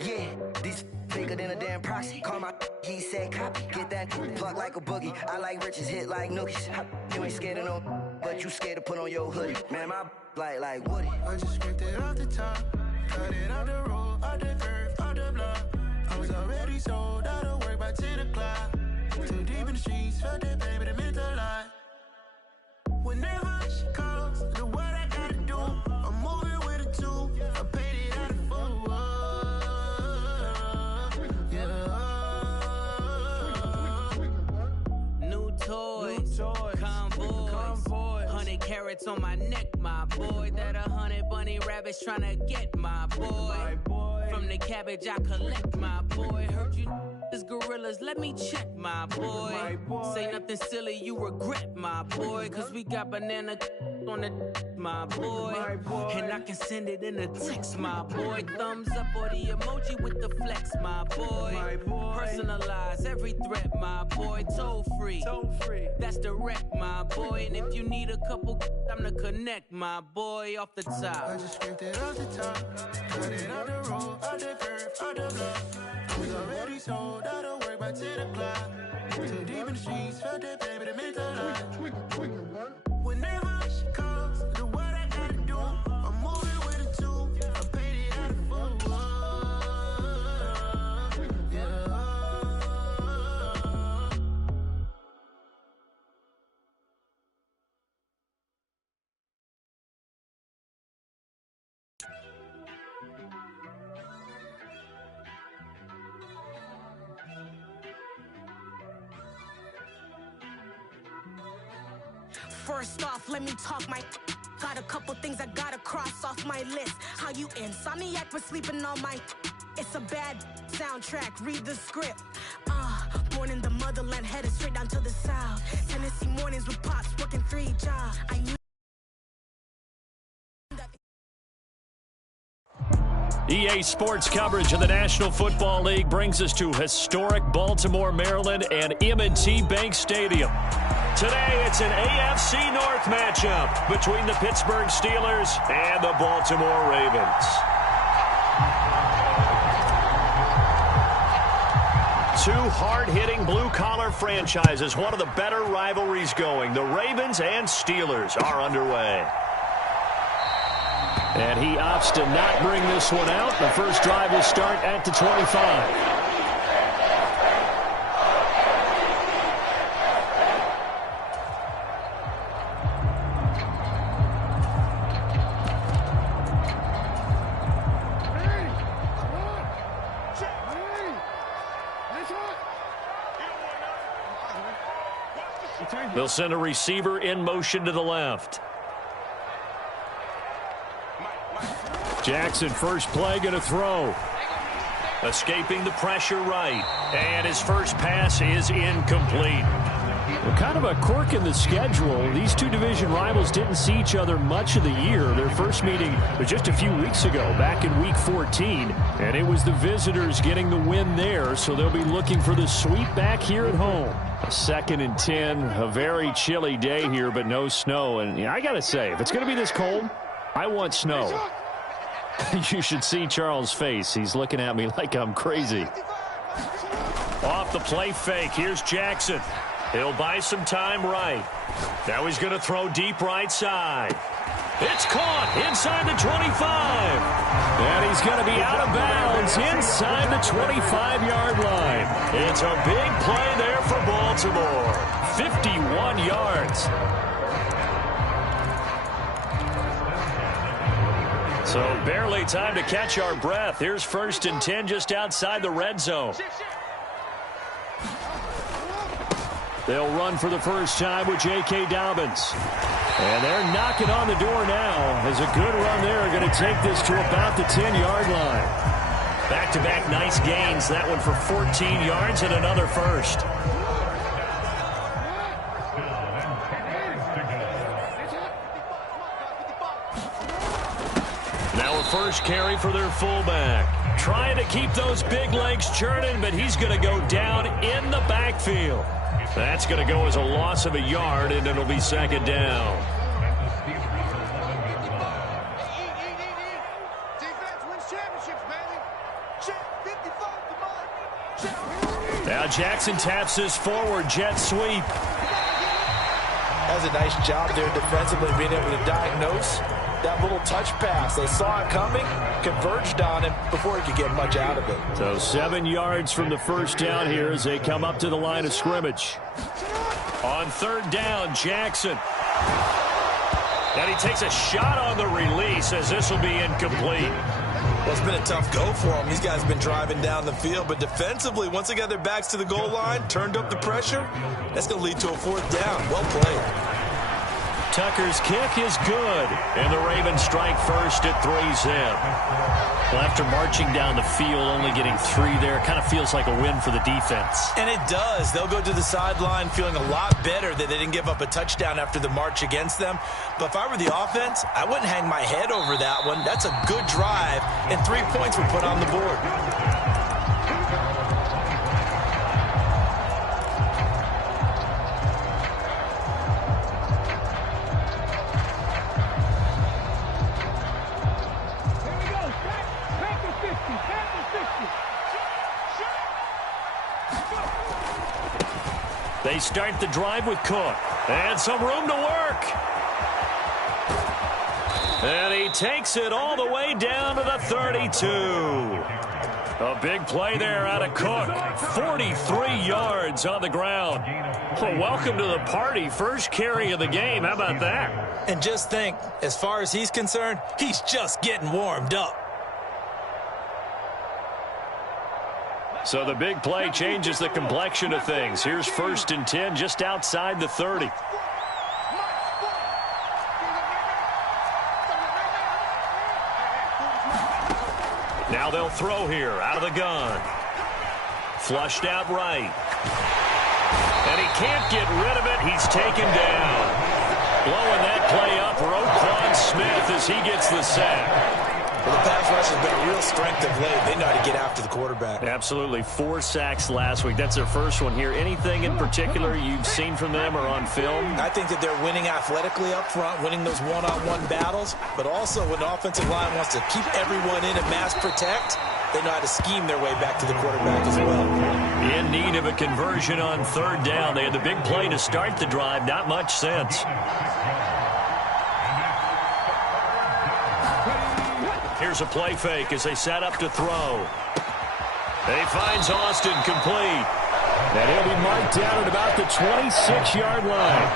Yeah, these bigger than a damn proxy. Call my he said copy. Get that plug like a boogie. I like riches, hit like nookies. You ain't scared of no, but you scared to put on your hoodie. Man, my like Woody. I just scraped it off the top, cut it off the road, off the curve, off the block. I was already sold out of work by 10 o'clock. Too deep in the streets, felt that baby, that meant a lot. Whenever she calls, do what I gotta do. I'm moving with a two. I paid it out of full. Yeah. New toys, convoys, 100 carats on my neck, my boy. That 100 bunny rabbits tryna get my boy. From the cabbage I collect, my boy. Heard you is gorillas, let me check, my boy. Say nothing silly, you regret, my boy. Cause we got banana on the my boy. And I can send it in a text, my boy. Thumbs up or the emoji with the flex, my boy. Personalize every threat, my boy. Toll free, that's direct, my boy. And if you need a couple, I'm to connect, my boy. Off the top, I just scraped it off the top, cut it off the road, off the curve, off the block. I was already sold out of work by 10 o'clock. Too deep in the streets, felt that baby, that meant a lot. Whenever she calls, do what I gotta do. I'm moving with a two. I paid it out of full. Yeah. First off, let me talk my. Got a couple things I gotta cross off my list. How you insomniac for sleeping on my. It's a bad soundtrack, read the script. Born in the motherland, headed straight down to the south. Tennessee mornings with pops, working 3 jobs. I knew. EA Sports coverage of the National Football League brings us to historic Baltimore, Maryland, and M&T Bank Stadium. Today, it's an AFC North matchup between the Pittsburgh Steelers and the Baltimore Ravens. Two hard-hitting blue-collar franchises, one of the better rivalries going. The Ravens and Steelers are underway. And he opts to not bring this one out. The first drive will start at the 25. They'll send a receiver in motion to the left. Jackson, first play, going to throw. Escaping the pressure right. And his first pass is incomplete. Well, kind of a quirk in the schedule. These two division rivals didn't see each other much of the year. Their first meeting was just a few weeks ago, back in Week 14. And it was the visitors getting the win there, so they'll be looking for the sweep back here at home. A 2nd and 10, a very chilly day here, but no snow. And I got to say, if it's going to be this cold, I want snow. You should see Charles' face. He's looking at me like I'm crazy. Off the play fake. Here's Jackson. He'll buy some time right. Now he's going to throw deep right side. It's caught inside the 25. And he's going to be out of bounds inside the 25-yard line. It's a big play there for Baltimore. 51 yards. So barely time to catch our breath. Here's 1st and 10 just outside the red zone. They'll run for the first time with J.K. Dobbins. And they're knocking on the door now. As a good run there, going to take this to about the 10-yard line. Back-to-back nice gains. That one for 14 yards and another first. Now a first carry for their fullback. Trying to keep those big legs churning, but he's going to go down in the backfield. That's going to go as a loss of a yard, and it'll be 2nd down. Now Jackson taps this forward jet sweep. That's a nice job there defensively, being able to diagnose that little touch pass. They saw it coming, converged on him before he could get much out of it. So 7 yards from the first down here as they come up to the line of scrimmage. On third down, Jackson. And he takes a shot on the release as this will be incomplete. Well, it's been a tough go for them. These guys have been driving down the field, but defensively, once they got their backs to the goal line, turned up the pressure, that's going to lead to a fourth down. Well played. Tucker's kick is good, and the Ravens strike first at 3-zip. Well, after marching down the field, only getting 3 there, kind of feels like a win for the defense. And it does. They'll go to the sideline feeling a lot better that they didn't give up a touchdown after the march against them. But if I were the offense, I wouldn't hang my head over that one. That's a good drive, and 3 points were put on the board. They start the drive with Cook. And some room to work. And he takes it all the way down to the 32. A big play there out of Cook. 43 yards on the ground. Well, welcome to the party. First carry of the game. How about that? And just think, as far as he's concerned, he's just getting warmed up. So the big play changes the complexion of things. Here's 1st and 10 just outside the 30. Now they'll throw here out of the gun. Flushed out right. And he can't get rid of it. He's taken down. Blowing that play up, Roquan Smith as he gets the sack. Well, the pass rush has been a real strength of late. They know how to get after the quarterback. Absolutely. 4 sacks last week. That's their first one here. Anything in particular you've seen from them or on film? I think that they're winning athletically up front, winning those one-on-one battles, but also when the offensive line wants to keep everyone in and mass protect, they know how to scheme their way back to the quarterback as well. In need of a conversion on third down. They had the big play to start the drive. Not much sense. Here's a play fake as they set up to throw. And he finds Austin complete. And he'll be marked down at about the 26-yard line.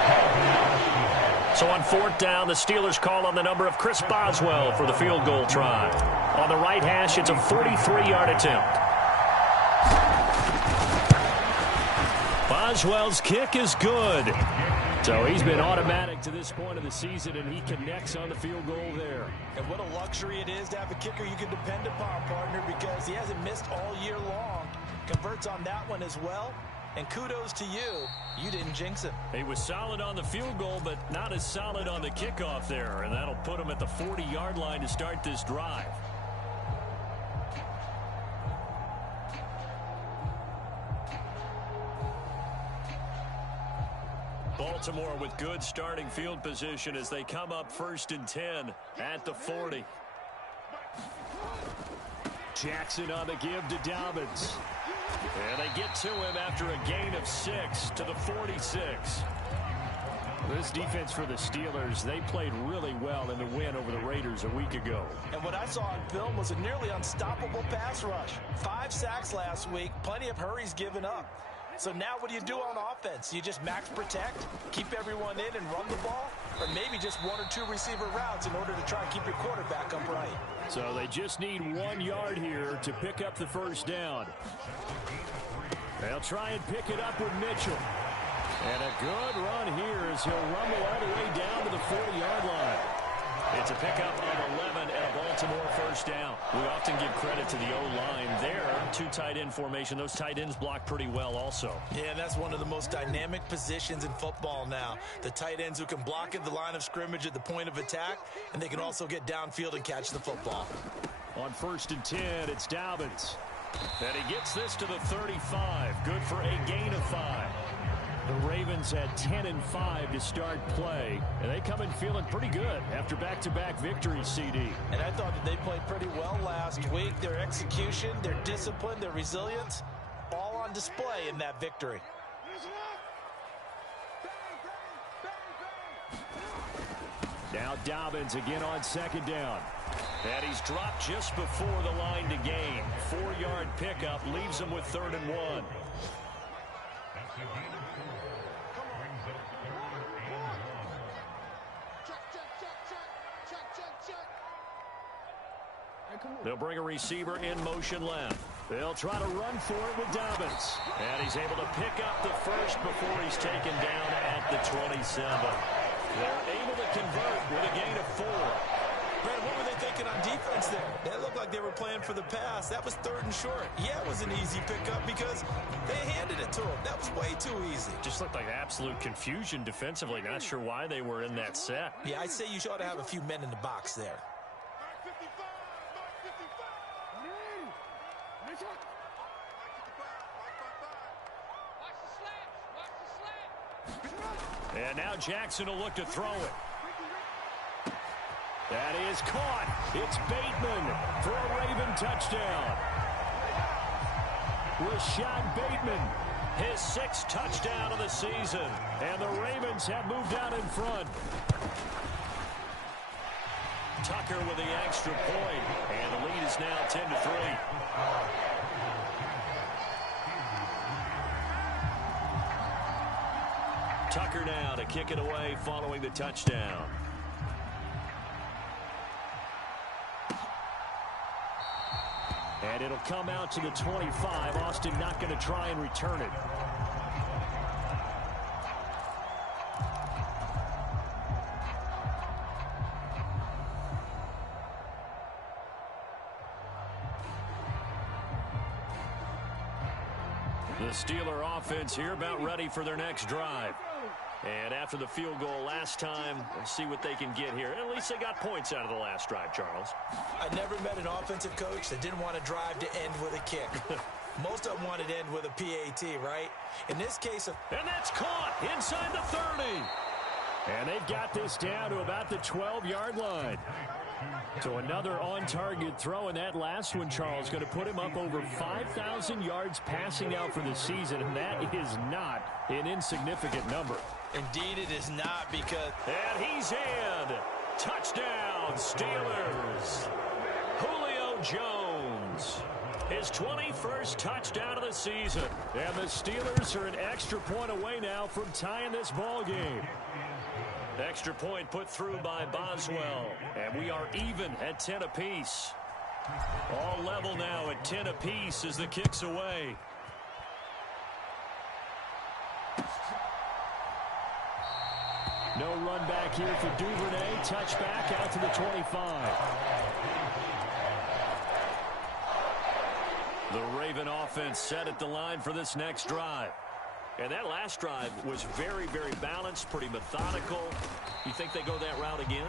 So on fourth down, the Steelers call on the number of Chris Boswell for the field goal try. On the right hash, it's a 43-yard attempt. Boswell's kick is good. So he's been automatic to this point of the season, and he connects on the field goal there. And what a luxury it is to have a kicker you can depend upon, partner, because he hasn't missed all year long. Converts on that one as well. And kudos to you. You didn't jinx him. He was solid on the field goal, but not as solid on the kickoff there. And that'll put him at the 40-yard line to start this drive. Baltimore with good starting field position as they come up 1st and 10 at the 40. Jackson on the give to Dobbins. And they get to him after a gain of 6 to the 46. This defense for the Steelers, they played really well in the win over the Raiders a week ago. And what I saw on film was a nearly unstoppable pass rush. 5 sacks last week, plenty of hurries given up. So now what do you do on offense? You just max protect, keep everyone in and run the ball, or maybe just 1 or 2 receiver routes in order to try and keep your quarterback upright. So they just need 1 yard here to pick up the first down. They'll try and pick it up with Mitchell. And a good run here as he'll rumble all the way down to the 40-yard line. It's a pickup of 11 and a Baltimore first down. We often give credit to the O-line there. 2 tight end formation. Those tight ends block pretty well also. Yeah, and that's one of the most dynamic positions in football now. The tight ends who can block at the line of scrimmage at the point of attack, and they can also get downfield and catch the football. On 1st and 10, it's Dobbins. And he gets this to the 35. Good for a gain of 5. The Ravens had 10-5 to start play, and they come in feeling pretty good after back-to-back victories, CD. And I thought that they played pretty well last week. Their execution, their discipline, their resilience, all on display in that victory. Now Dobbins again on second down. And he's dropped just before the line to gain. 4-yard pickup leaves him with 3rd and 1. They'll bring a receiver in motion left. They'll try to run for it with Dobbins. And he's able to pick up the first before he's taken down at the 27. They're able to convert with a gain of 4. Brad, what were they thinking on defense there? That looked like they were playing for the pass. That was 3rd and short. Yeah, it was an easy pickup because they handed it to him. That was way too easy. Just looked like absolute confusion defensively. Not sure why they were in that set. Yeah, I'd say you ought to have a few men in the box there. And now Jackson will look to throw it. That is caught. It's Bateman for a Raven touchdown. Rashad Bateman, his 6th touchdown of the season. And the Ravens have moved out in front. Tucker with the extra point. And the lead is now 10-3. Tucker now to kick it away following the touchdown. And it'll come out to the 25. Austin not going to try and return it. The Steeler offense here about ready for their next drive. And after the field goal last time, we'll see what they can get here. At least they got points out of the last drive, Charles. I never met an offensive coach that didn't want to drive to end with a kick. Most of them wanted to end with a PAT, right? In this case... And that's caught inside the 30. And they've got this down to about the 12-yard line. So another on-target throw, and that last one, Charles, going to put him up over 5,000 yards passing out for the season, and that is not an insignificant number. Indeed it is not, because... And he's in. Touchdown, Steelers. Julio Jones. His 21st touchdown of the season. And the Steelers are an extra point away now from tying this ball game. Extra point put through by Boswell. And we are even at 10 apiece. All level now at 10 apiece as the kick's away. No run back here for Duvernay. Touchback out to the 25. The Raven offense set at the line for this next drive. And that last drive was very, very balanced, pretty methodical. You think they go that route again?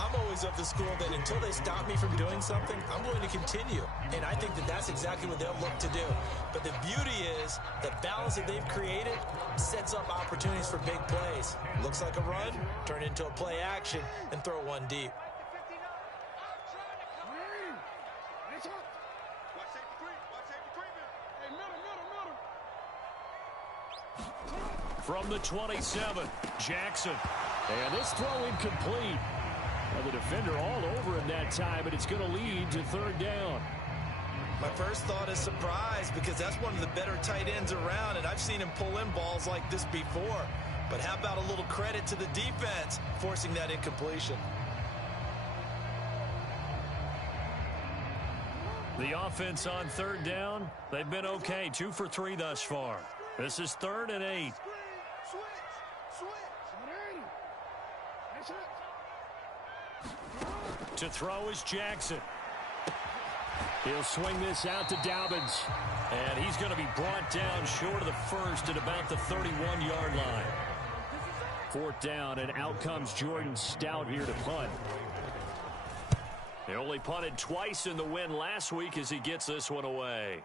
I'm always of the school that until they stop me from doing something, I'm going to continue. And I think that that's exactly what they'll look to do. But the beauty is the balance that they've created sets up opportunities for big plays. Looks like a run, turn it into a play action, and throw one deep. From the 27, Jackson. And this throw incomplete. Well, the defender all over him that time, but it's going to lead to 3rd down. My first thought is surprise, because that's one of the better tight ends around, and I've seen him pull in balls like this before. But how about a little credit to the defense forcing that incompletion? The offense on 3rd down, they've been okay. 2 for 3 thus far. This is 3rd and 8. To throw is Jackson. He'll swing this out to Dobbins. And he's going to be brought down short of the first at about the 31-yard line. 4th down, and out comes Jordan Stout here to punt. He only punted twice in the win last week as he gets this one away.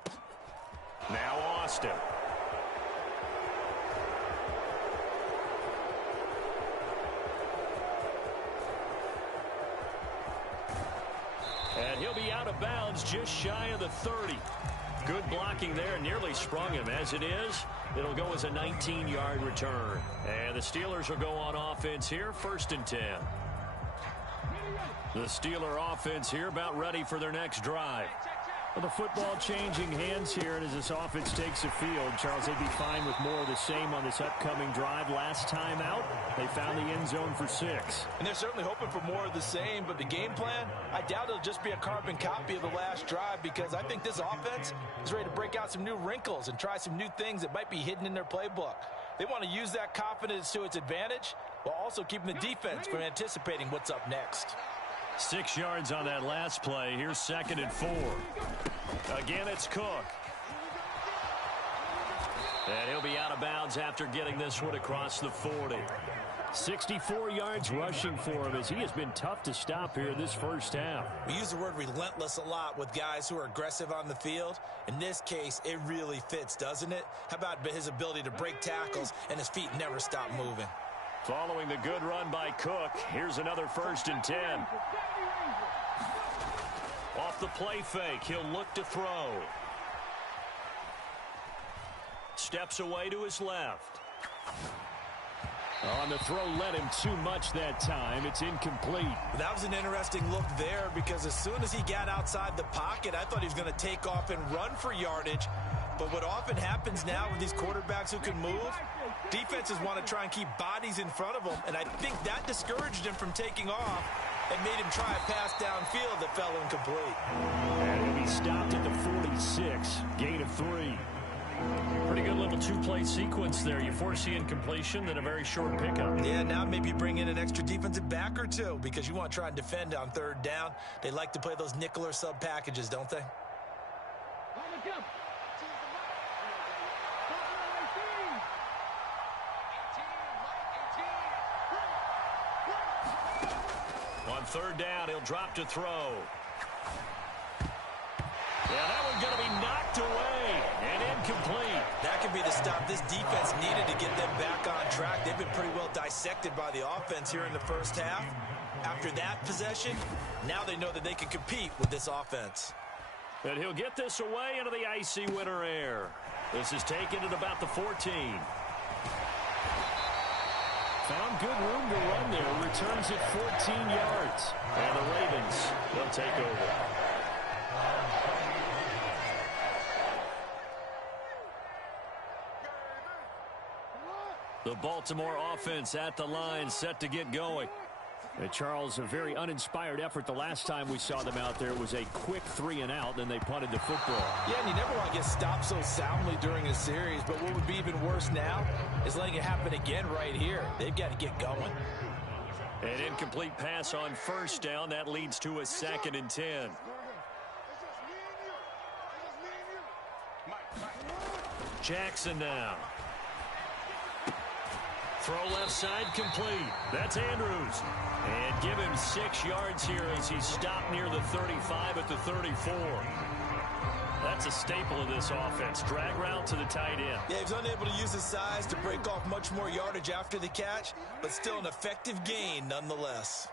Now Austin. of bounds just shy of the 30. Good blocking there, nearly sprung him. As it is, it'll go as a 19-yard return. And the Steelers will go on offense here, 1st and 10. The Steeler offense here about ready for their next drive. Well, the football changing hands here, and as this offense takes the field, Charles, they'd be fine with more of the same on this upcoming drive. Last time out, they found the end zone for 6. And they're certainly hoping for more of the same, but the game plan, I doubt it'll just be a carbon copy of the last drive, because I think this offense is ready to break out some new wrinkles and try some new things that might be hidden in their playbook. They want to use that confidence to its advantage while also keeping the defense from anticipating what's up next. 6 yards on that last play. Here's 2nd and 4. Again, it's Cook. And he'll be out of bounds after getting this one across the 40. 64 yards rushing for him, as he has been tough to stop here this first half. We use the word relentless a lot with guys who are aggressive on the field. In this case, it really fits, doesn't it? How about his ability to break tackles and his feet never stop moving? Following the good run by Cook, here's another 1st and 10. Off the play fake, he'll look to throw. Steps away to his left. On the throw, led him too much that time. It's incomplete. That was an interesting look there, because as soon as he got outside the pocket, I thought he was going to take off and run for yardage. But what often happens now with these quarterbacks who can move, defenses want to try and keep bodies in front of them, and I think that discouraged him from taking off and made him try a pass downfield that fell incomplete. And he'll be stopped at the 46, gain of 3. Pretty good little 2-play sequence there. You force the incompletion, then a very short pickup. Yeah, now maybe you bring in an extra defensive back or two, because you want to try and defend on 3rd down. They like to play those nickel or sub packages, don't they? On 3rd down, he'll drop to throw. Yeah, that one's going to be knocked away and incomplete. That could be the stop this defense needed to get them back on track. They've been pretty well dissected by the offense here in the first half. After that possession, now they know that they can compete with this offense. And he'll get this away into the icy winter air. This is taken at about the 14. Found good room to run there. Returns at 14 yards. And the Ravens, they'll take over. The Baltimore offense at the line, set to get going. Charles, a very uninspired effort the last time we saw them out there. It was a quick 3-and-out, then they punted the football. Yeah, and you never want to get stopped so soundly during a series, but what would be even worse now is letting it happen again right here. They've got to get going. An incomplete pass on 1st down. That leads to a 2nd and 10. Jackson now. Throw left side complete. That's Andrews. And give him 6 yards here as he's stopped near the 35 at the 34. That's a staple of this offense. Drag route to the tight end. Yeah, he was unable to use his size to break off much more yardage after the catch, but still an effective gain nonetheless.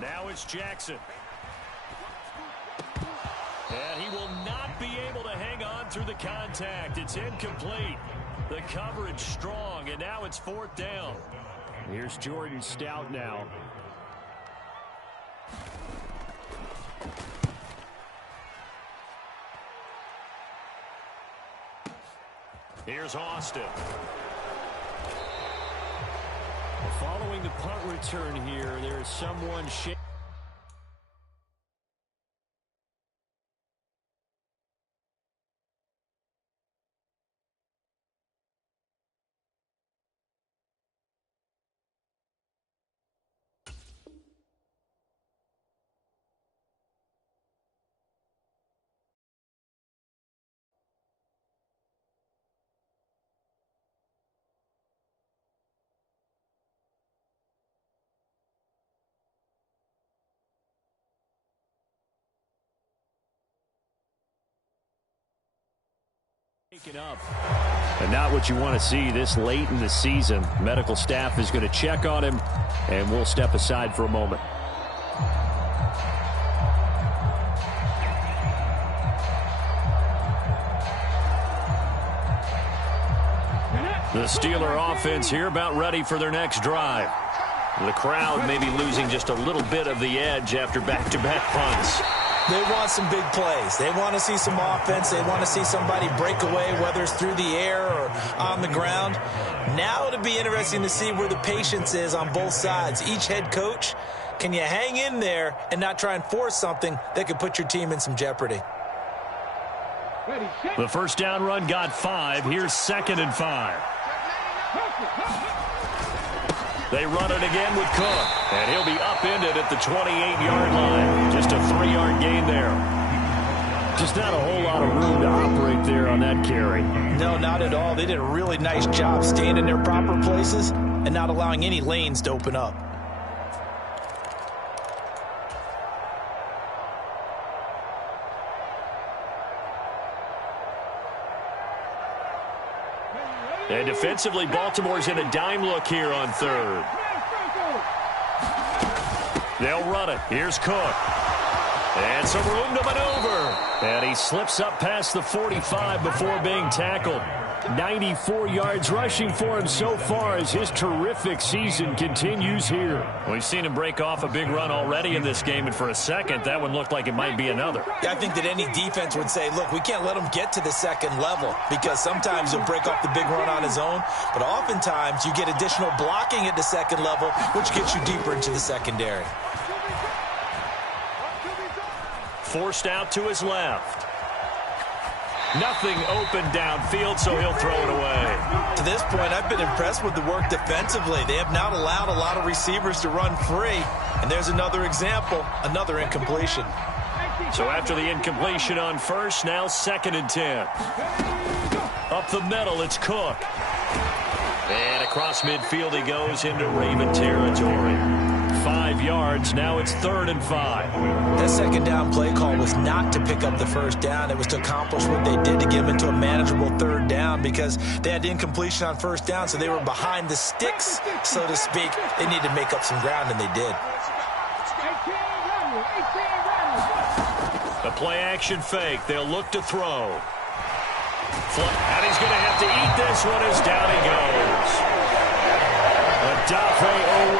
Now it's Jackson. And he will not be able to hang on through the contact. It's incomplete. The coverage strong, and now it's 4th down. Here's Jordan Stout now. Here's Austin. Following the punt return here, there is someone shaking. Up. And not what you want to see this late in the season. Medical staff is going to check on him, and we'll step aside for a moment. The Steeler offense here about ready for their next drive. The crowd may be losing just a little bit of the edge after back-to-back punts. They want some big plays. They want to see some offense. They want to see somebody break away, whether it's through the air or on the ground. Now it'll be interesting to see where the patience is on both sides. Each head coach, can you hang in there and not try and force something that could put your team in some jeopardy? The first down run got 5. Here's 2nd and 5. They run it again with Cook, and he'll be upended at the 28-yard line. Just a 3-yard gain there. Just not a whole lot of room to operate there on that carry. No, not at all. They did a really nice job staying in their proper places and not allowing any lanes to open up. And defensively, Baltimore's in a dime look here on 3rd. They'll run it. Here's Cook. And some room to maneuver. And he slips up past the 45 before being tackled. 94 yards rushing for him so far as his terrific season continues here. We've seen him break off a big run already in this game, and for a second, that one looked like it might be another. Yeah, I think that any defense would say, look, we can't let him get to the second level because sometimes he'll break off the big run on his own, but oftentimes you get additional blocking at the second level, which gets you deeper into the secondary. Forced out to his left. Nothing open downfield, so he'll throw it away. To this point, I've been impressed with the work defensively. They have not allowed a lot of receivers to run free. And there's another example, another incompletion. So after the incompletion on first, now 2nd and 10. Up the middle, it's Cook. And across midfield he goes into Raven territory. 5 yards, now it's 3rd and 5. That second down play call was not to pick up the first down. It was to accomplish what they did to get them into a manageable 3rd down because they had incompletion on first down, so they were behind the sticks, so to speak. They needed to make up some ground, and they did. The play-action fake. They'll look to throw. And he's going to have to eat this one as down he goes. Adafe Owe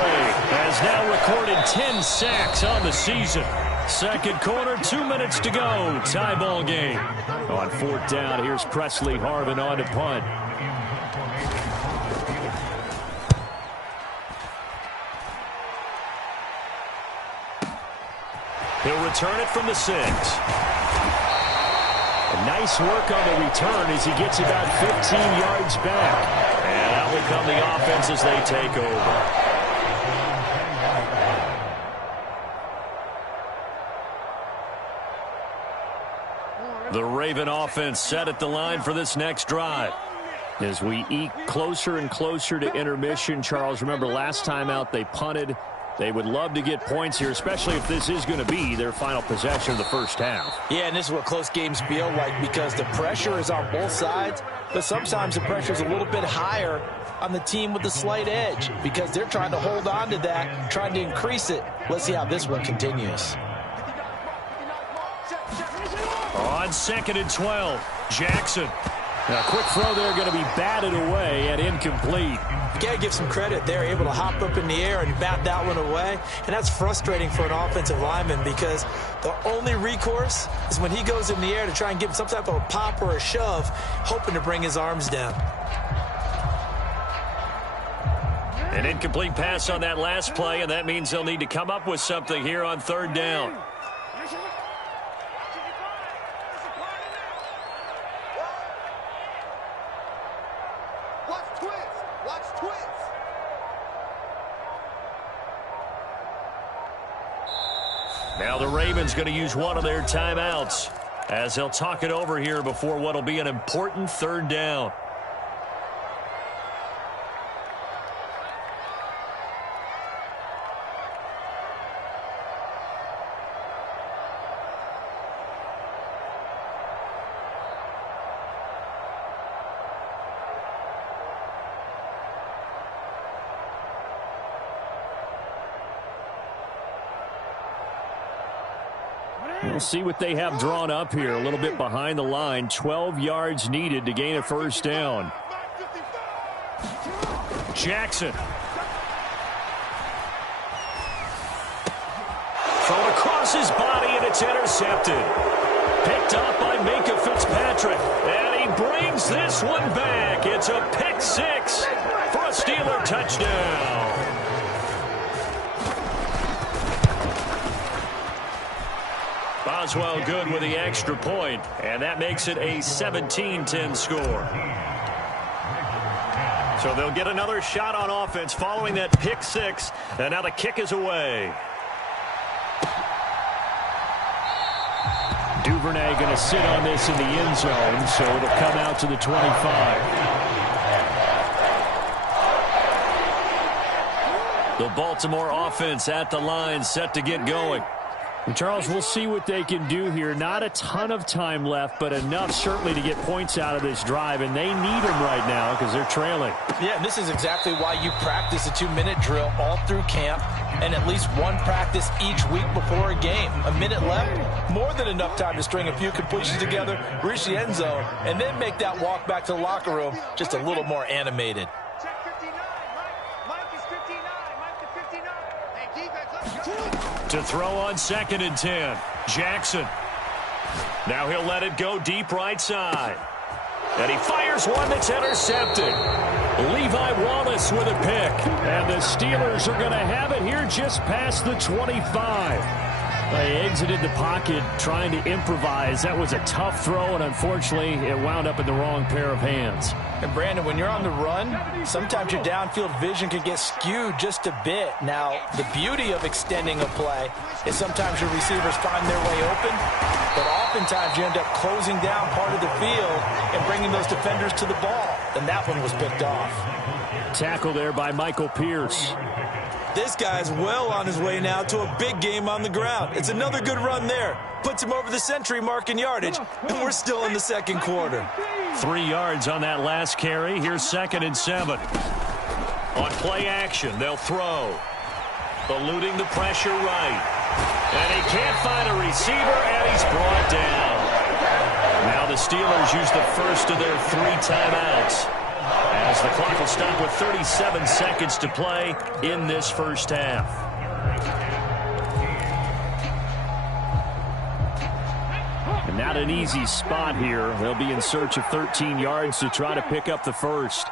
has now recorded 10 sacks on the season. Second quarter, 2 minutes to go. Tie ball game. On 4th down, here's Presley Harvin on to punt. He'll return it from the 6. Nice work on the return as he gets about 15 yards back. And out will come the offense as they take over. The Raven offense set at the line for this next drive. As we eke closer and closer to intermission, Charles, remember last time out they punted. They would love to get points here, especially if this is going to be their final possession of the first half. Yeah, and this is what close games feel like because the pressure is on both sides, but sometimes the pressure is a little bit higher on the team with the slight edge because they're trying to hold on to that, trying to increase it. Let's see how this one continues. On 2nd and 12, Jackson. A quick throw there going to be batted away and incomplete. You got to give some credit. They're able to hop up in the air and bat that one away. And that's frustrating for an offensive lineman because the only recourse is when he goes in the air to try and give some type of a pop or a shove, hoping to bring his arms down. An incomplete pass on that last play, and that means they'll need to come up with something here on 3rd down. Now the Ravens going to use one of their timeouts as they'll talk it over here before what will be an important 3rd down. We'll see what they have drawn up here. A little bit behind the line. 12 yards needed to gain a first down. Jackson. Thrown across his body, and it's intercepted. Picked up by Minka Fitzpatrick. And he brings this one back. It's a pick six for a Steeler touchdown. Boswell good with the extra point, and that makes it a 17-10 score. So they'll get another shot on offense following that pick six, and now the kick is away. Duvernay going to sit on this in the end zone, so it'll come out to the 25. The Baltimore offense at the line, set to get going. And Charles, we'll see what they can do here. Not a ton of time left, but enough certainly to get points out of this drive, and they need them right now because they're trailing. Yeah, and this is exactly why you practice a 2-minute drill all through camp and at least one practice each week before a game. A minute left, more than enough time to string a few completions together, reach the end zone, and then make that walk back to the locker room just a little more animated. To throw on 2nd and 10. Jackson. Now he'll let it go deep right side. And he fires one that's intercepted. Levi Wallace with a pick. And the Steelers are going to have it here just past the 25. They exited the pocket trying to improvise. That was a tough throw, and unfortunately, it wound up in the wrong pair of hands. And Brandon, when you're on the run, sometimes your downfield vision can get skewed just a bit. Now, the beauty of extending a play is sometimes your receivers find their way open, but oftentimes you end up closing down part of the field and bringing those defenders to the ball. And that one was picked off. Tackle there by Michael Pierce. This guy's well on his way now to a big game on the ground. It's another good run there. Puts him over the century mark in yardage, and we're still in the second quarter. 3 yards on that last carry. Here's 2nd and 7. On play action, they'll throw. Eluding the pressure right. And he can't find a receiver, and he's brought down. Now the Steelers use the first of their 3 timeouts, as the clock will stop with 37 seconds to play in this first half. And not an easy spot here. They'll be in search of 13 yards to try to pick up the first.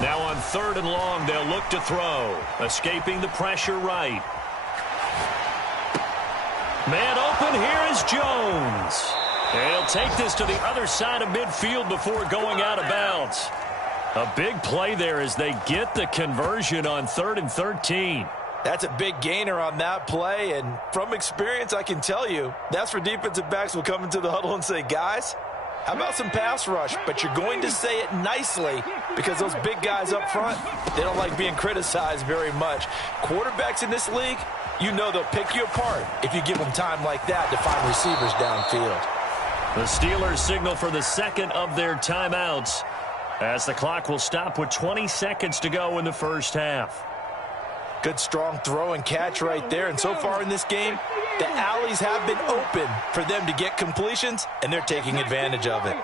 Now on 3rd and long, they'll look to throw. Escaping the pressure right. Man open, here is Jones. And he'll take this to the other side of midfield before going out of bounds. A big play there as they get the conversion on 3rd and 13. That's a big gainer on that play, and from experience, I can tell you, that's where defensive backs will come into the huddle and say, guys, how about some pass rush? But you're going to say it nicely because those big guys up front, they don't like being criticized very much. Quarterbacks in this league, you know they'll pick you apart if you give them time like that to find receivers downfield. The Steelers signal for the 2nd of their timeouts as the clock will stop with 20 seconds to go in the first half. Good strong throw and catch right there. And so far in this game, the alleys have been open for them to get completions, and they're taking advantage of it.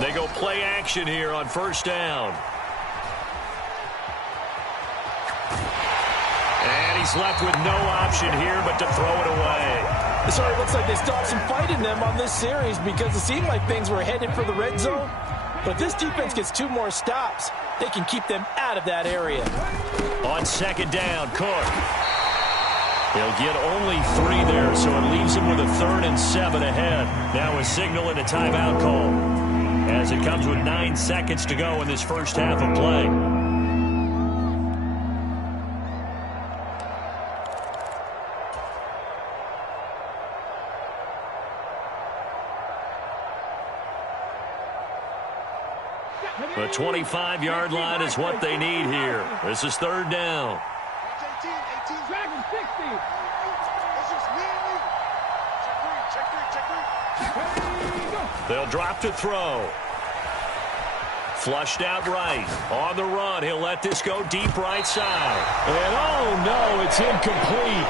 They go play action here on 1st down. And he's left with no option here but to throw it away. So it looks like they still have some fight in them on this series because it seemed like things were headed for the red zone. But this defense gets 2 more stops. They can keep them out of that area. On 2nd down, Cook. They'll get only 3 there, so it leaves them with a 3rd and 7 ahead. Now a signal and a timeout call as it comes with 9 seconds to go in this first half of play. The 25-yard line is what they need here. This is 3rd down. They'll drop to throw. Flushed out right. On the run, he'll let this go deep right side. And oh no, it's incomplete.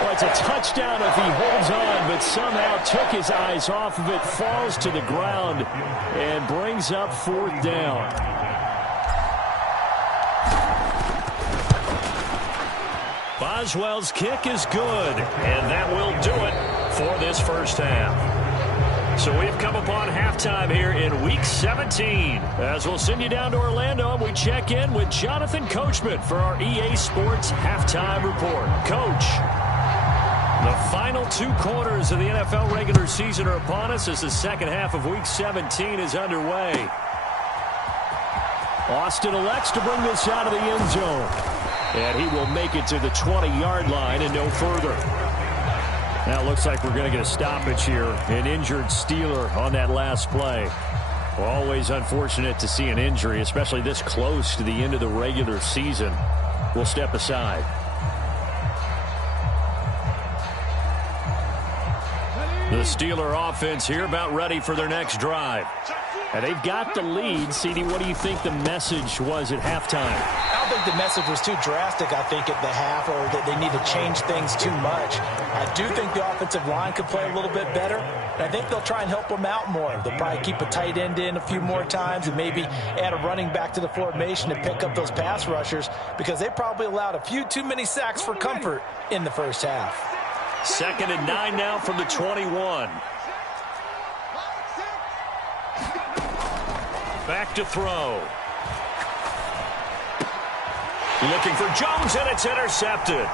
Well, it's a touchdown if he holds on, but somehow took his eyes off of it, falls to the ground, and brings up 4th down. Boswell's kick is good, and that will do it for this first half. So we've come upon halftime here in Week 17. As we'll send you down to Orlando, and we check in with Jonathan Coachman for our EA Sports Halftime Report. Coach, the final 2 quarters of the NFL regular season are upon us as the second half of Week 17 is underway. Austin elects to bring this out of the end zone, and he will make it to the 20-yard line and no further. Now it looks like we're going to get a stoppage here. An injured Steeler on that last play. Well, always unfortunate to see an injury, especially this close to the end of the regular season. We'll step aside. The Steeler offense here about ready for their next drive. And they've got the lead. CD, what do you think the message was at halftime? I don't think the message was too drastic, I think, at the half, or that they need to change things too much. I do think the offensive line could play a little bit better, and I think they'll try and help them out more. They'll probably keep a tight end in a few more times and maybe add a running back to the formation to pick up those pass rushers, because they probably allowed a few too many sacks for comfort in the first half. 2nd and 9 now from the 21. Back to throw. Looking for Jones, and it's intercepted.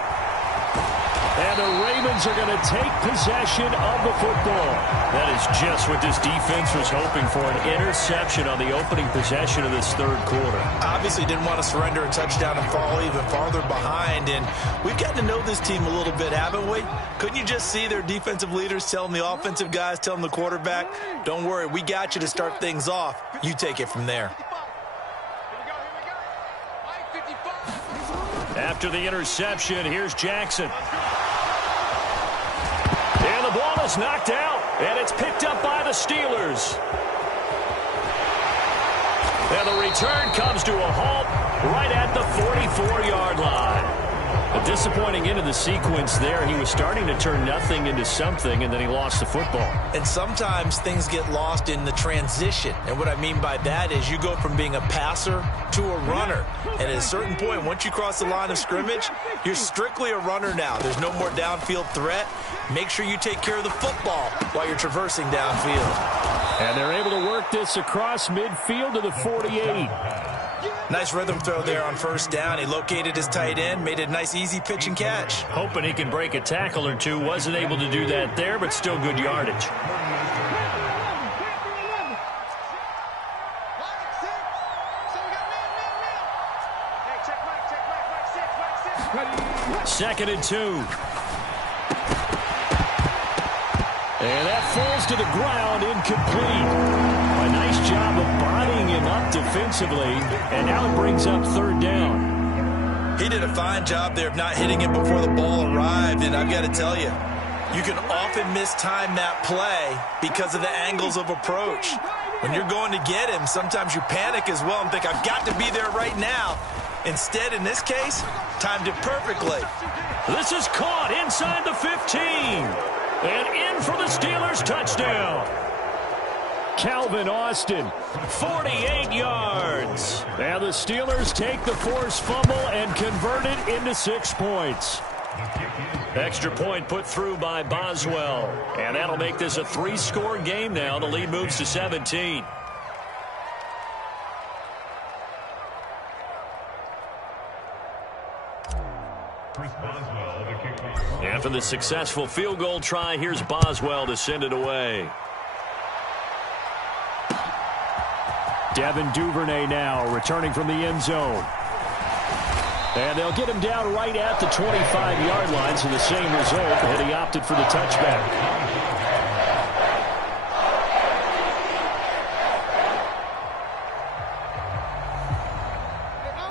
And the Ravens are going to take possession of the football. That is just what this defense was hoping for, an interception on the opening possession of this 3rd quarter. Obviously didn't want to surrender a touchdown and fall even farther behind. And we've gotten to know this team a little bit, haven't we? Couldn't you just see their defensive leaders telling the offensive guys, telling the quarterback, don't worry, we got you to start things off. You take it from there. After the interception, here's Jackson. And the ball is knocked out, and it's picked up by the Steelers. And the return comes to a halt right at the 44-yard line. A disappointing end of the sequence there. He was starting to turn nothing into something, and then he lost the football. And sometimes things get lost in the transition. And what I mean by that is you go from being a passer to a runner. And at a certain point, once you cross the line of scrimmage, you're strictly a runner now. There's no more downfield threat. Make sure you take care of the football while you're traversing downfield. And they're able to work this across midfield to the 48. Nice rhythm throw there on 1st down. He located his tight end, made a nice easy pitch and catch. Hoping he can break a tackle or two. Wasn't able to do that there, but still good yardage. Second and 2. And that falls to the ground, incomplete. A nice job of bodying him up defensively, and now it brings up 3rd down. He did a fine job there of not hitting him before the ball arrived, and I've got to tell you, you can often mistime that play because of the angles of approach. When you're going to get him, sometimes you panic as well and think, I've got to be there right now. Instead, in this case, timed it perfectly. This is caught inside the 15. And in for the Steelers' touchdown. Calvin Austin, 48 yards. And the Steelers take the forced fumble and convert it into 6 points. Extra point put through by Boswell. And that'll make this a 3-score game now. The lead moves to 17. After the successful field goal try, here's Boswell to send it away. Devin Duvernay now returning from the end zone. And they'll get him down right at the 25-yard line, so the same result, and he opted for the touchback.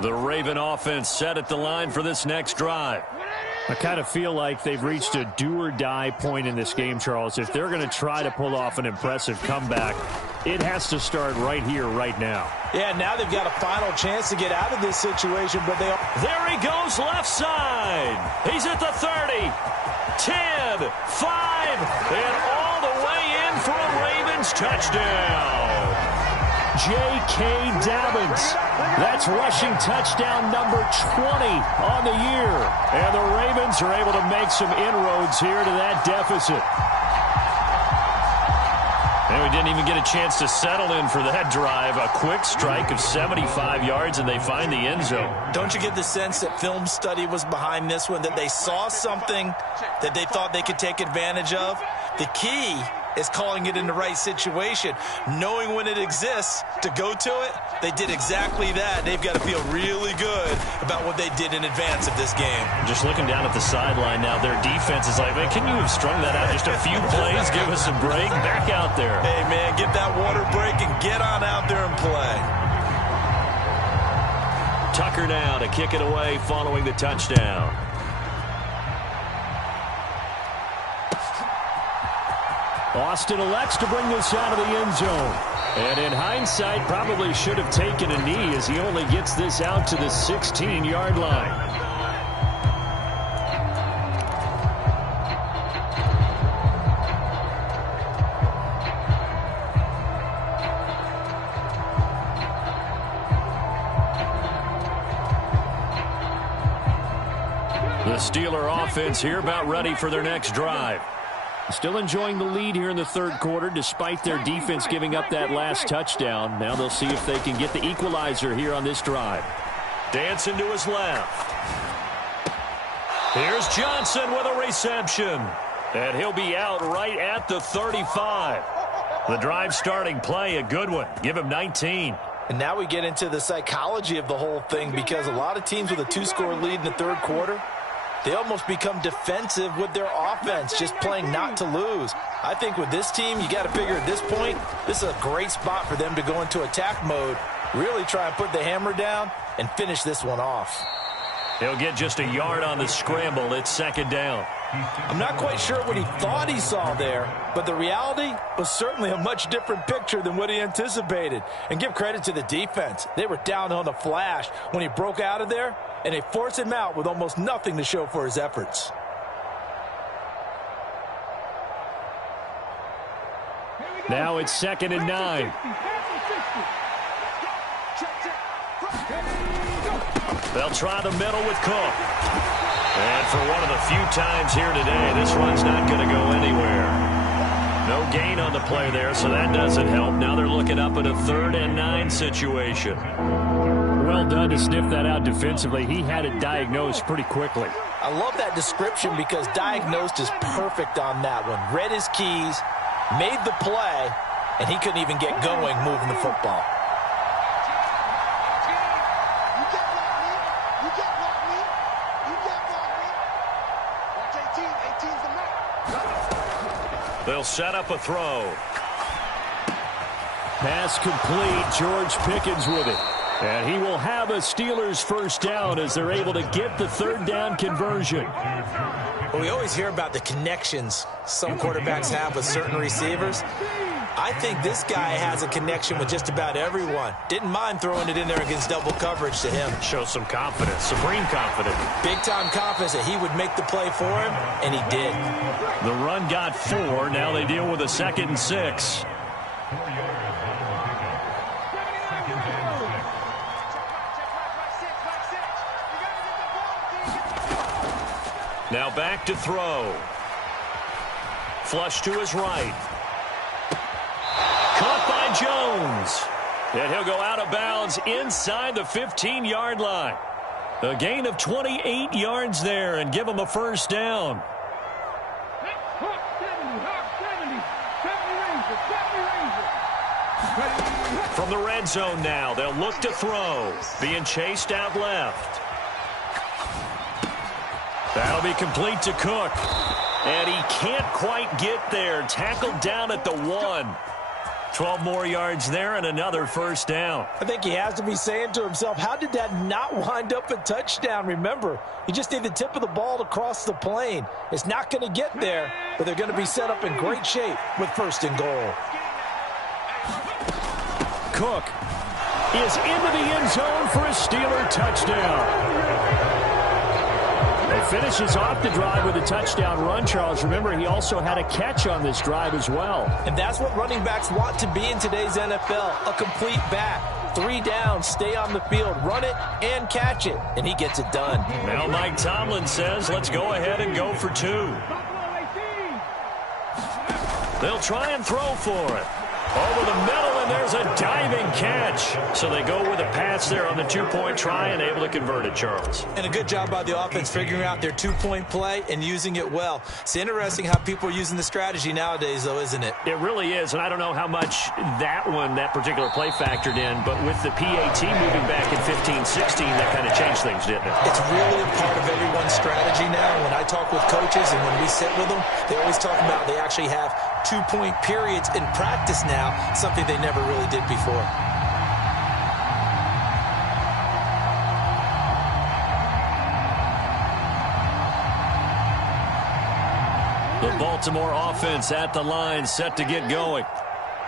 The Raven offense set at the line for this next drive. I kind of feel like they've reached a do-or-die point in this game, Charles. If they're going to try to pull off an impressive comeback, It has to start right here, right now. Yeah, now they've got a final chance to get out of this situation, but they are... There he goes left side. He's at the 30, 10, 5, and all the way in for a Ravens touchdown. J.K. Dobbins. That's rushing touchdown number 20 on the year. And the Ravens are able to make some inroads here to that deficit. And we didn't even get a chance to settle in for that drive. A quick strike of 75 yards, and they find the end zone. Don't you get the sense that film study was behind this one, that they saw something that they thought they could take advantage of? The key is calling it in the right situation, knowing when it exists to go to it. They did exactly that. They've got to feel really good about what they did in advance of this game. Just looking down at the sideline now, their defense is like, man, can you have strung that out just a few plays? Give us a break. Back out there. Hey, man, get that water break and get on out there and play. Tucker now to kick it away following the touchdown. Austin elects to bring this out of the end zone. And in hindsight, probably should have taken a knee as he only gets this out to the 16-yard line. The Steeler offense here about ready for their next drive. Still enjoying the lead here in the third quarter despite their defense giving up that last touchdown. Now they'll see if they can get the equalizer here on this drive. Dancing to his left. Here's Johnson with a reception. And he'll be out right at the 35. The drive starting play, a good one. Give him 19. And now we get into the psychology of the whole thing, because a lot of teams with a 2-score lead in the third quarter, they almost become defensive with their offense, just playing not to lose. I think with this team, you got to figure at this point, this is a great spot for them to go into attack mode, really try and put the hammer down and finish this one off. He'll get just a yard on the scramble. It's second down. I'm not quite sure what he thought he saw there, but the reality was certainly a much different picture than what he anticipated. And give credit to the defense. They were down on the flash when he broke out of there, and they forced him out with almost nothing to show for his efforts. Now it's 2nd and 9. They'll try the middle with Cook. And for one of the few times here today, this one's not going to go anywhere. No gain on the play there, so that doesn't help. Now they're looking up at a 3rd and 9 situation. Well done to sniff that out defensively. He had it diagnosed pretty quickly. I love that description because diagnosed is perfect on that one. Read his keys, made the play, and he couldn't even get going moving the football. They'll set up a throw. Pass complete. George Pickens with it. And he will have a Steelers first down as they're able to get the 3rd down conversion. Well, we always hear about the connections some quarterbacks have with certain receivers. I think this guy has a connection with just about everyone. Didn't mind throwing it in there against double coverage to him. Show some confidence, supreme confidence. Big-time confidence that he would make the play for him, and he did. The run got 4. Now they deal with a 2nd and 6. Now back to throw. Flush to his right. Caught by Jones. And he'll go out of bounds inside the 15-yard line. A gain of 28 yards there and give him a first down. From the red zone now, they'll look to throw. Being chased out left. That'll be complete to Cook. And he can't quite get there. Tackled down at the 1. 12 more yards there and another first down. I think he has to be saying to himself, how did that not wind up a touchdown? Remember, you just need the tip of the ball to cross the plane. It's not going to get there, but they're going to be set up in great shape with 1st and goal. Cook is into the end zone for a Steeler touchdown. He finishes off the drive with a touchdown run, Charles. Remember, he also had a catch on this drive as well. And that's what running backs want to be in today's NFL, a complete back. 3 downs, stay on the field, run it, and catch it. And he gets it done. Now Mike Tomlin says, let's go ahead and go for 2. They'll try and throw for it. Over the middle, and there's a diving catch. So they go with a pass there on the 2-point try and able to convert it, Charles. And a good job by the offense figuring out their 2-point play and using it well. It's interesting how people are using the strategy nowadays, though, isn't it? It really is, and I don't know how much that particular play factored in, but with the PAT moving back in 15-16, that kind of changed things, didn't it? It's really a part of everyone's strategy now. When I talk with coaches and when we sit with them, they always talk about they actually have 2-point periods in practice now, something they never really did before. The Baltimore offense at the line, set to get going.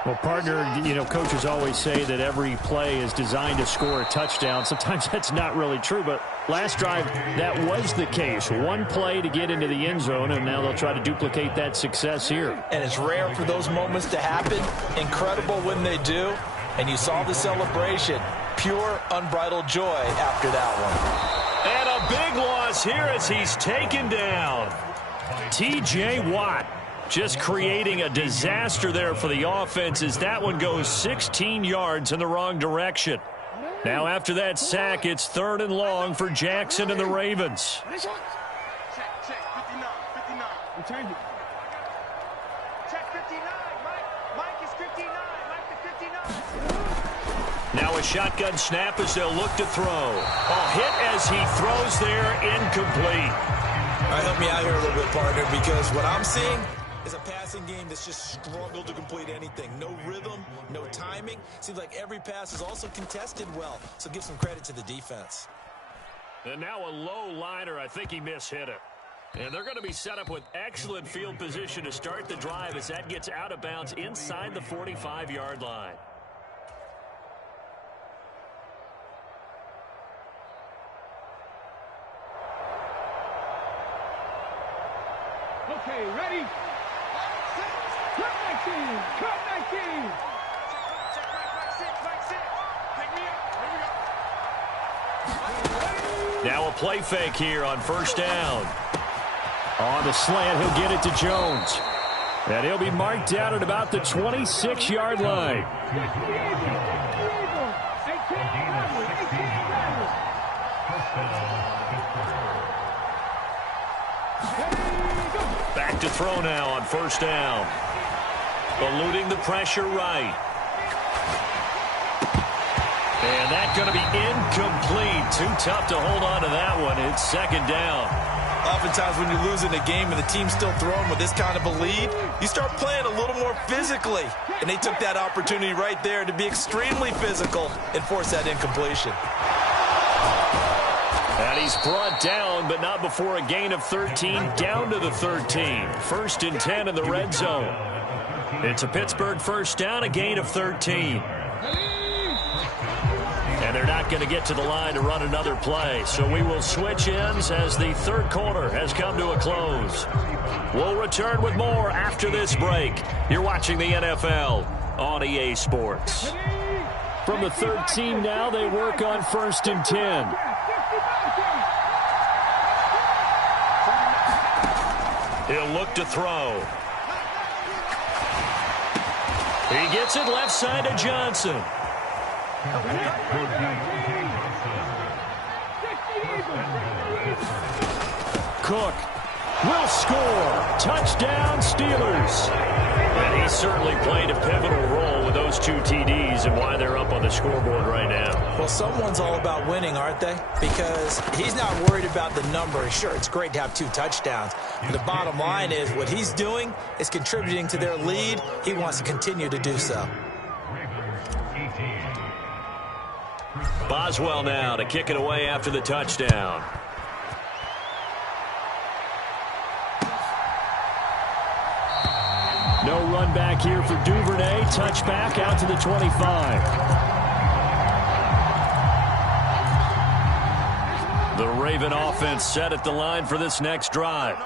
Well, partner, coaches always say that every play is designed to score a touchdown. Sometimes that's not really true, but last drive, that was the case. One play to get into the end zone, and now they'll try to duplicate that success here. And it's rare for those moments to happen. Incredible when they do. And you saw the celebration. Pure, unbridled joy after that one. And a big loss here as he's taken down. T.J. Watt just creating a disaster there for the offense as that one goes 16 yards in the wrong direction. Now after that sack, it's 3rd and long for Jackson and the Ravens. Check, 59, 59. Return it. Check 59, Mike is 59, Mike is 59. Now a shotgun snap as they'll look to throw. A hit as he throws there, incomplete. All right, help me out here a little bit, partner, because what I'm seeing is a passing game that's just struggled to complete anything. No rhythm, no timing. Seems like every pass is also contested well, so give some credit to the defense. And now a low liner. I think he mishit it. And they're going to be set up with excellent field position to start the drive as that gets out of bounds inside the 45-yard line. Okay, ready? Cut 19! Cut 19! Check right, sit. Pick me up. Here we go. Now a play fake here on 1st down. On the slant, he'll get it to Jones. And he'll be marked down at about the 26-yard line. Back to throw now on 1st down. Eluding the pressure right. And that's going to be incomplete. Too tough to hold on to that one. It's 2nd down. Oftentimes when you're losing a game and the team's still throwing with this kind of a lead, you start playing a little more physically. And they took that opportunity right there to be extremely physical and force that incompletion. And he's brought down, but not before a gain of 13, down to the 13. 1st and 10 in the red zone. It's a Pittsburgh 1st down, a gain of 13. And they're not going to get to the line to run another play. So we will switch ends as the 3rd quarter has come to a close. We'll return with more after this break. You're watching the NFL on EA Sports. From the 13 now, they work on 1st and 10. He'll look to throw. He gets it left side to Johnson. Cook will score. Touchdown, Steelers. And he certainly played a pivotal role with those 2 TDs and why they're up on the scoreboard right now. Well, someone's all about winning, aren't they? Because he's not worried about the number. Sure, it's great to have 2 touchdowns. But the bottom line is what he's doing is contributing to their lead. He wants to continue to do so. Boswell now to kick it away after the touchdown. No run back here for Duvernay. Touchback out to the 25. The Raven offense set at the line for this next drive.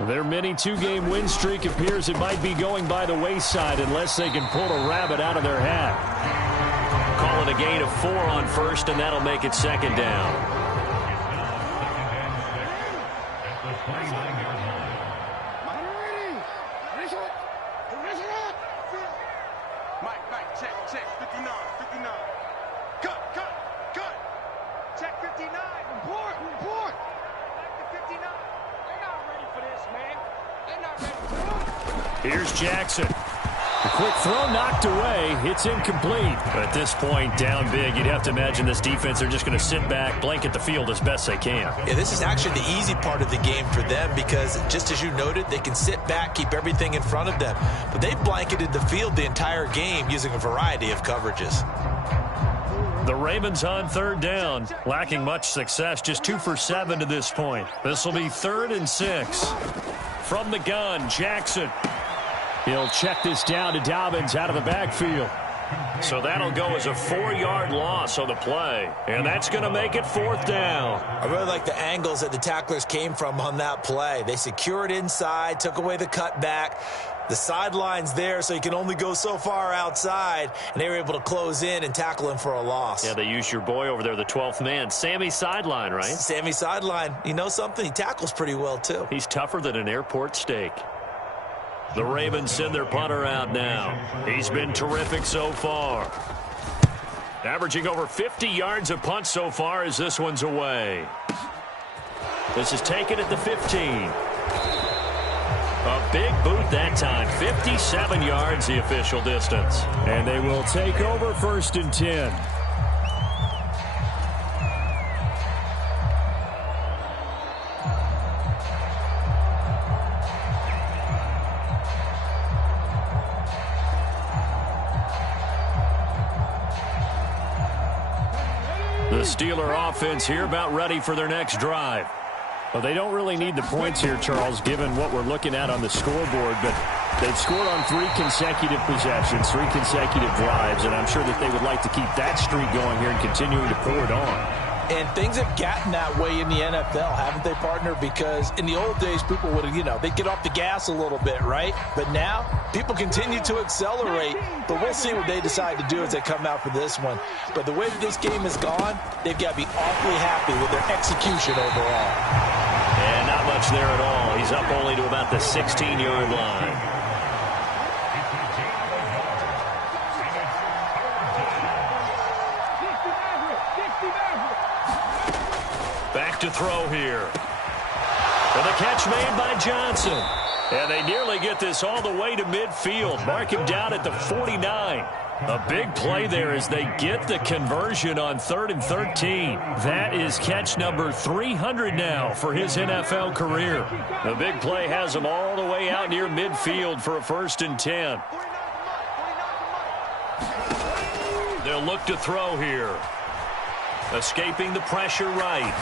Their mini two-game win streak appears it might be going by the wayside unless they can pull a rabbit out of their hat. Call it a gain of 4 on first, and that'll make it second down. Check 59. Cut. Check 59. Report. Back to 59. They're not ready for this, man. They're not ready for this. Here's Jackson. A quick throw knocked away. It's incomplete. At this point, down big, you'd have to imagine this defense, they're just going to sit back, blanket the field as best they can. Yeah, this is actually the easy part of the game for them because, just as you noted, they can sit back, keep everything in front of them. But they've blanketed the field the entire game using a variety of coverages. The Ravens on third down, lacking much success, just 2 for 7 to this point. This will be 3rd and 6. From the gun, Jackson. He'll check this down to Dobbins out of the backfield. So that'll go as a 4-yard loss on the play. And that's going to make it 4th down. I really like the angles that the tacklers came from on that play. They secured inside, took away the cutback. The sideline's there, so you can only go so far outside. And they were able to close in and tackle him for a loss. Yeah, they used your boy over there, the 12th man. Sammy Sideline, right? Sammy Sideline. You know something? He tackles pretty well, too. He's tougher than an airport steak. The Ravens send their punter out now. He's been terrific so far. Averaging over 50 yards a punt so far as this one's away. This is taken at the 15. A big boot that time. 57 yards the official distance. And they will take over 1st and 10. The Steeler offense here about ready for their next drive. Well, they don't really need the points here, Charles, given what we're looking at on the scoreboard, but they've scored on 3 consecutive possessions, 3 consecutive drives, and I'm sure that they would like to keep that streak going here and continuing to pour it on. And things have gotten that way in the NFL, haven't they, partner? Because in the old days, people would have, they'd get off the gas a little bit, right? But now, people continue to accelerate, but we'll see what they decide to do as they come out for this one. But the way that this game has gone, they've got to be awfully happy with their execution overall. And not much there at all. He's up only to about the 16-yard line. Back to throw here. And the catch made by Johnson. And they nearly get this all the way to midfield. Mark him down at the 49. A big play there as they get the conversion on 3rd and 13. That is catch number 300 now for his NFL career. The big play has him all the way out near midfield for a 1st and 10. They'll look to throw here. Escaping the pressure right.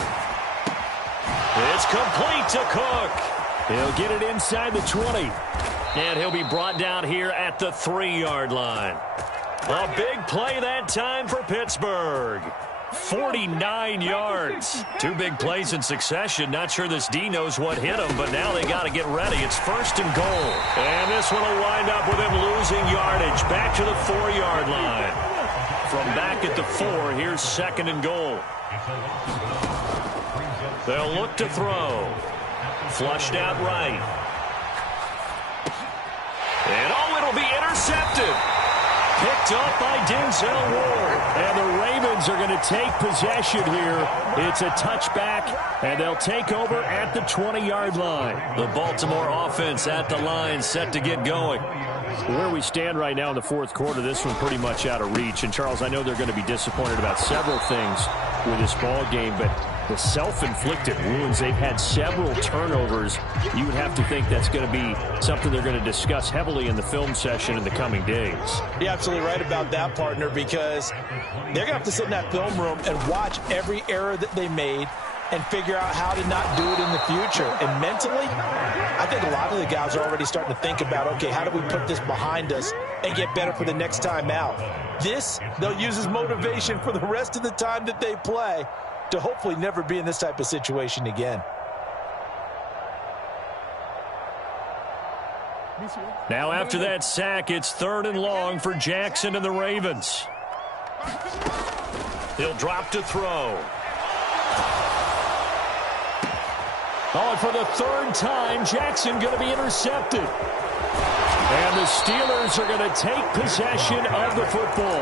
It's complete to Cook. He'll get it inside the 20. And he'll be brought down here at the 3-yard line. A big play that time for Pittsburgh. 49 yards. 2 big plays in succession. Not sure this D knows what hit him, but now they got to get ready. It's 1st and goal. And this one will wind up with him losing yardage. Back to the 4-yard line. From back at the 4, here's 2nd and goal. They'll look to throw. Flushed out right. And it'll be intercepted. Picked up by Denzel Ward. And the Ravens are going to take possession here. It's a touchback, and they'll take over at the 20-yard line. The Baltimore offense at the line, set to get going. Where we stand right now in the 4th quarter, this one pretty much out of reach. And, Charles, I know they're going to be disappointed about several things with this ball game, but the self-inflicted wounds, they've had several turnovers. You would have to think that's going to be something they're going to discuss heavily in the film session in the coming days. You're absolutely right about that, partner, because they're going to have to sit in that film room and watch every error that they made, and figure out how to not do it in the future. And mentally, I think a lot of the guys are already starting to think about, okay, how do we put this behind us and get better for the next time out? This, they'll use as motivation for the rest of the time that they play to hopefully never be in this type of situation again. Now after that sack, it's 3rd and long for Jackson and the Ravens. He'll drop to throw. Oh, and for the 3rd time, Jackson going to be intercepted. And the Steelers are going to take possession of the football.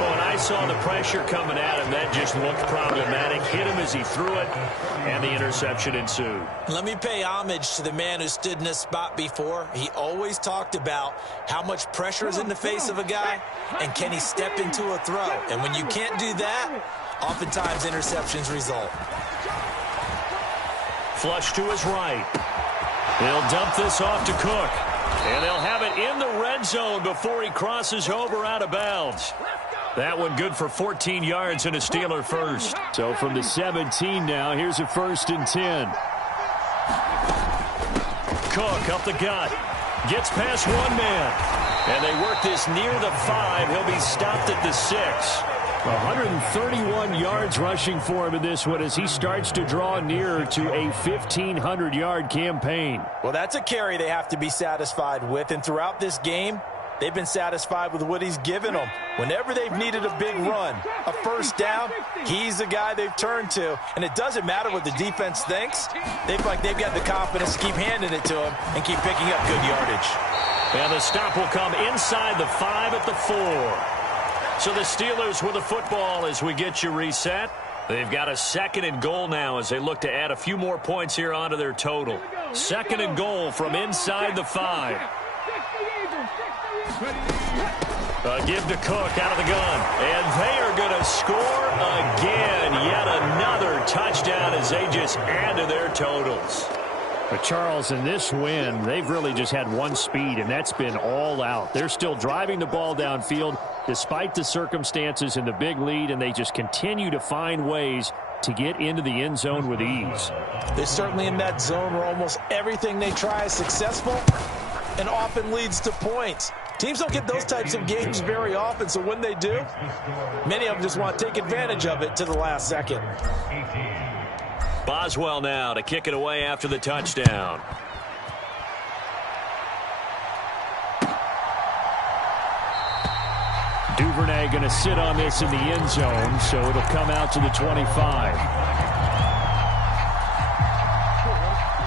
Well, when I saw the pressure coming at him, that just looked problematic. Hit him as he threw it, and the interception ensued. Let me pay homage to the man who stood in this spot before. He always talked about how much pressure is in the face of a guy, and can he step into a throw. And when you can't do that, oftentimes interceptions result. Flush to his right. They'll dump this off to Cook. And they'll have it in the red zone before he crosses over out of bounds. That one good for 14 yards and a Steeler first. So from the 17 now, here's a 1st and 10. Cook up the gut. Gets past one man. And they work this near the 5. He'll be stopped at the 6. 131 yards rushing for him in this one as he starts to draw nearer to a 1,500-yard campaign. Well, that's a carry they have to be satisfied with. And throughout this game, they've been satisfied with what he's given them. Whenever they've needed a big run, a 1st down, he's the guy they've turned to. And it doesn't matter what the defense thinks. They feel like they've got the confidence to keep handing it to him and keep picking up good yardage. And the stop will come inside the 5 at the 4. So the Steelers with the football as we get you reset. They've got a 2nd and goal now as they look to add a few more points here onto their total. 2nd and goal from inside the 5. A give to Cook out of the gun. And they are going to score again. Yet another touchdown as they just add to their totals. But Charles, in this win, they've really just had one speed, and that's been all out. They're still driving the ball downfield despite the circumstances and the big lead, and they just continue to find ways to get into the end zone with ease. They're certainly in that zone where almost everything they try is successful and often leads to points. Teams don't get those types of games very often, so when they do, many of them just want to take advantage of it to the last second. Boswell now to kick it away after the touchdown. Duvernay going to sit on this in the end zone, so it'll come out to the 25.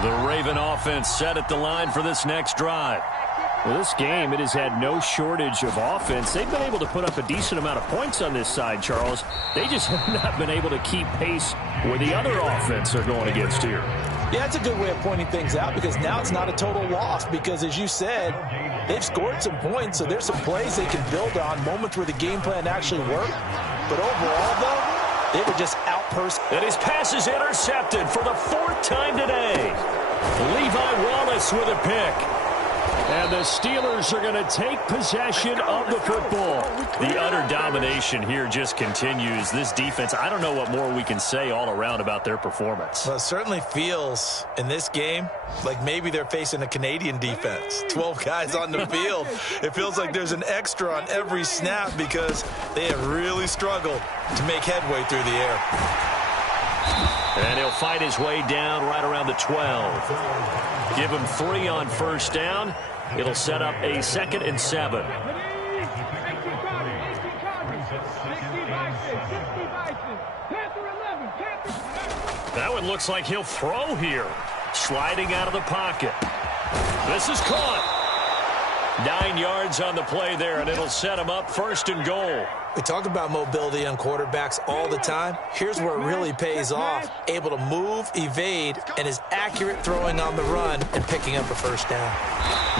The Raven offense set at the line for this next drive. Well, this game, it has had no shortage of offense. They've been able to put up a decent amount of points on this side, Charles. They just have not been able to keep pace with the other offense they're going against here. Yeah, that's a good way of pointing things out because now it's not a total loss because, as you said, they've scored some points, so there's some plays they can build on, moments where the game plan actually worked. But overall, though, they were just outpursued. And his pass is intercepted for the 4th time today. Levi Wallace with a pick. And the Steelers are going to take possession of the football. The utter domination here just continues. This defense, I don't know what more we can say all around about their performance. Well, it certainly feels in this game like maybe they're facing a Canadian defense. 12 guys on the field. It feels like there's an extra on every snap because they have really struggled to make headway through the air. And he'll fight his way down right around the 12. Give him 3 on 1st down. It'll set up a 2nd and 7. That one looks like he'll throw here. Sliding out of the pocket. This is caught. 9 yards on the play there, and it'll set him up 1st and goal. We talk about mobility on quarterbacks all the time. Here's where it really pays off. Able to move, evade, and is accurate throwing on the run and picking up a 1st down.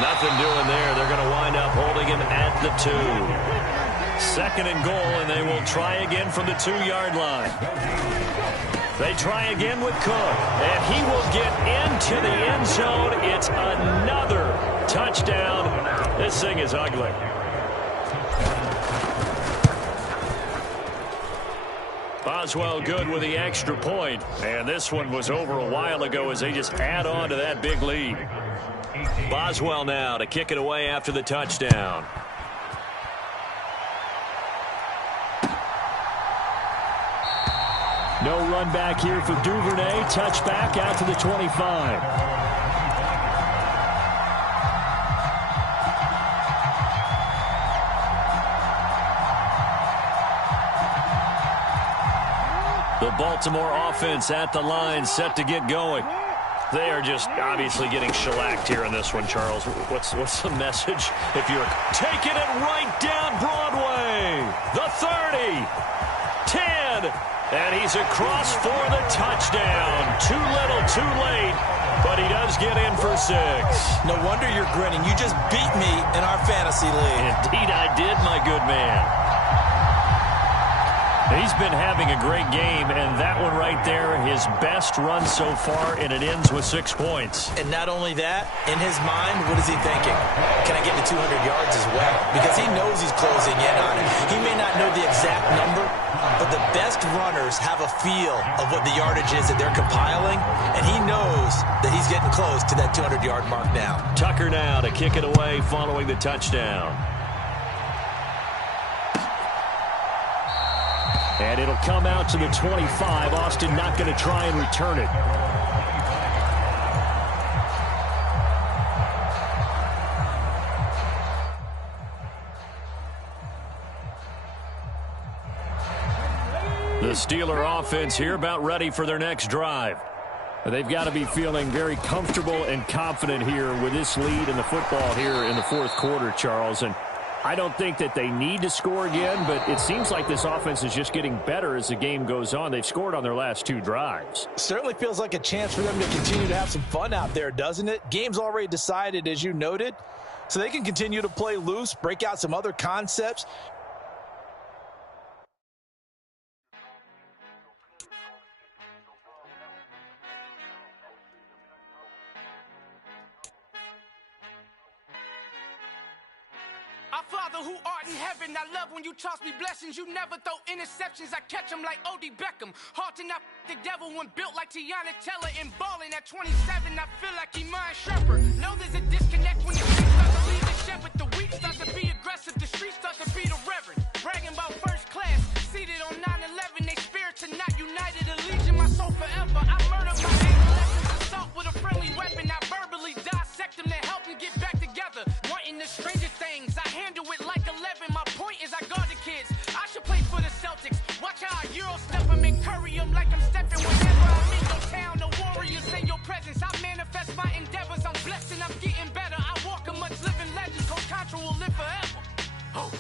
Nothing doing there. They're going to wind up holding him at the 2. 2nd and goal, and they will try again from the 2-yard line. They try again with Cook, and he will get into the end zone. It's another touchdown. This thing is ugly. Boswell good with the extra point. And this one was over a while ago as they just add on to that big lead. Boswell now to kick it away after the touchdown. No run back here for Duvernay. Touchback out to the 25. The Baltimore offense at the line, set to get going. They are just obviously getting shellacked here in this one, Charles. What's the message? If you're taking it right down Broadway. The 30. 10. And he's across for the touchdown. Too little, too late. But he does get in for 6. No wonder you're grinning. You just beat me in our fantasy league. Indeed I did, my good man. He's been having a great game, and that one right there, his best run so far, and it ends with 6 points. And not only that, in his mind, what is he thinking? Can I get to 200 yards as well? Because he knows he's closing in on it. He may not know the exact number, but the best runners have a feel of what the yardage is that they're compiling, and he knows that he's getting close to that 200-yard mark now. Tucker now to kick it away following the touchdown. And it'll come out to the 25. Austin not going to try and return it. The Steeler offense here about ready for their next drive. They've got to be feeling very comfortable and confident here with this lead in the football here in the fourth quarter, Charles. And I don't think that they need to score again, but it seems like this offense is just getting better as the game goes on. They've scored on their last 2 drives. Certainly feels like a chance for them to continue to have some fun out there, doesn't it? Game's already decided, as you noted, so they can continue to play loose, break out some other concepts. Our Father who art in heaven, I love when you toss me blessings. You never throw interceptions, I catch them like O.D. Beckham. Hard to not the devil when built like Tiana Teller. And balling at 27, I feel like Iman Shepherd. Know there's a disconnect when the street starts to lead the shepherd. The weak start to be aggressive, the street starts to be the reverend. Bragging about first class, seated on 9/11. They spirits are not united, a legion, my soul forever. I murder my adolescents, assault with a friendly weapon. I verbally dissect them to help them get back together. Wanting the stranger things, I handle it like 11. My point is I guard the kids. I should play for the Celtics. Watch how I Euro step them and curry them like I'm stepping. Whenever I'm in your town, the Warriors in your presence. I manifest my endeavors. I'm blessed and I'm getting better. I walk amongst living legends. Coach Contra will live forever. Oh.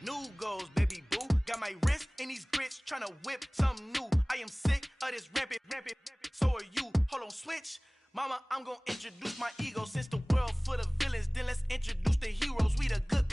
New goals, baby boo. Got my wrist in these grits, tryna whip something new. I am sick of this rampant. So are you. Hold on, switch. Mama, I'm gonna introduce my ego. Since the world full of villains, then let's introduce the heroes. We the good